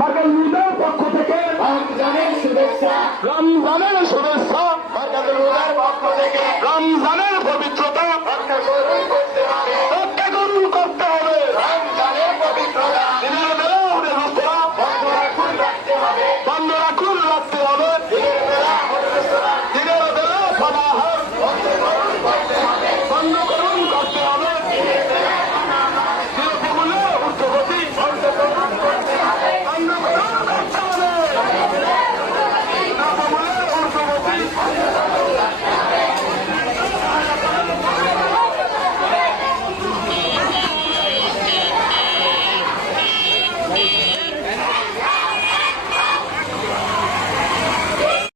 Markle হুদার পক্ষ থেকে রমজানের শুভেচ্ছা, রমজানের শুভেচ্ছা, মার্কাল হুদার পক্ষ থেকে রমজানের পবিত্রতা রক্ষা করুন।